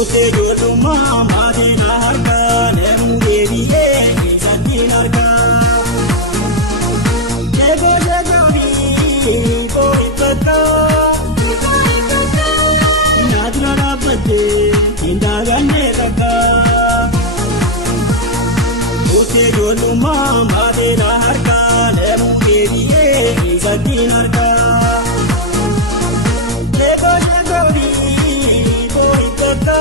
Utejoluma madina harka nemu deviye satin harka Jego jagori koitaka Nadra rabate indagane raka Utejoluma madina harka nemu deviye satin harka Jego jagori koitaka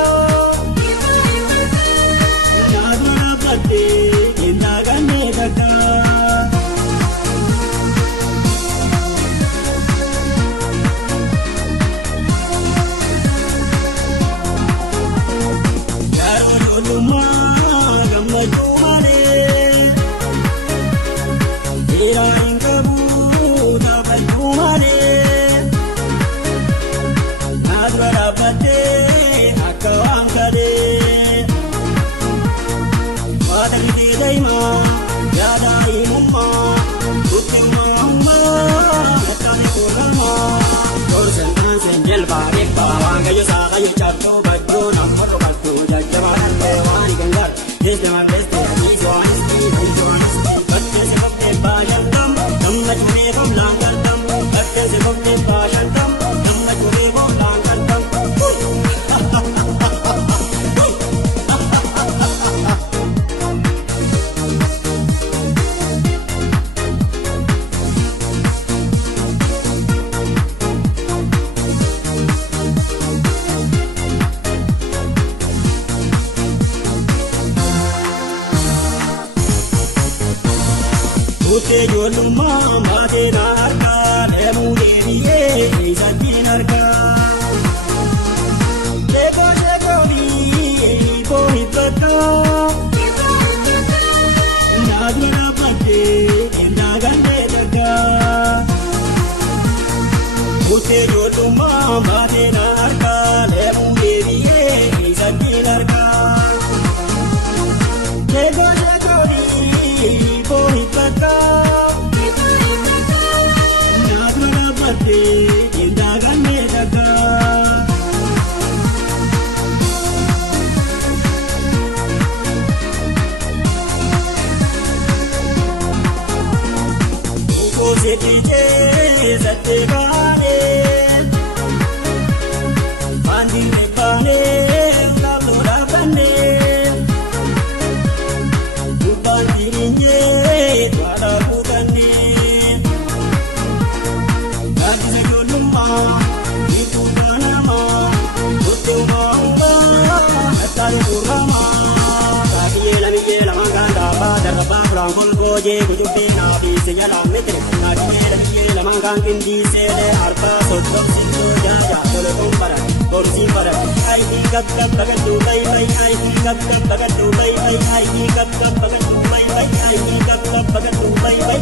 Utejoluma madina harka nemu deviye satin harka Jego jagori koitaka Nadra rabate indagane raka Utejoluma madina harka nemu deviye satin harka Jego jagori koitaka Koje kujubi nabi sejalan metre nadiye nadiye lamangkan kindi sele harta sotom sinto jaja tole kompara korsi para ai gap gap bagat tu bai bai ai gap gap bagat tu bai bai ai gap gap bagat tu bai bai ai gap gap bagat tu bai bai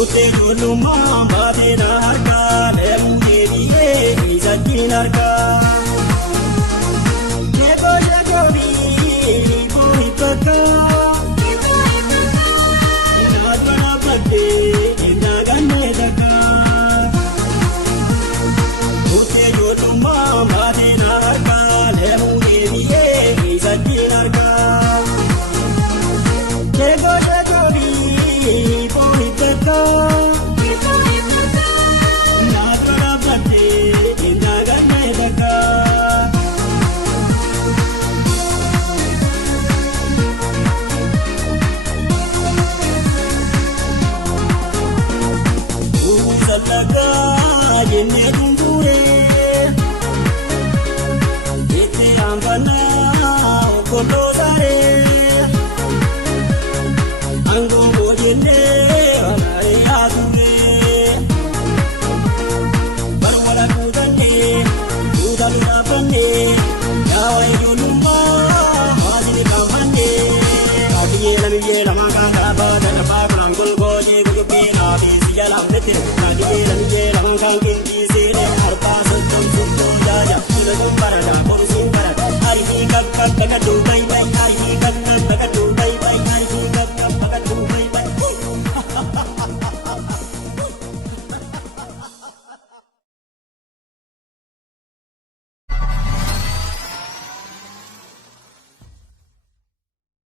Utejoluma madina harka nemu deviye satin harka Jego jagori koitaka Nadra rabate indagane raka Utejoluma madina harka nemu deviye satin harka Jego jagori koitaka Nadra rabate indagane raka Usalaga jenne dungure Ete ambana okolo sare Ango jenne anare adure Barwala kudane udaluna panne Yawa yoluma mazini kamane Adiye lamiye lamanga kaba dana pa kulangul goje kujubi nabi sijalam nete Adiye lamiye lamanga gab gab bagaduu bay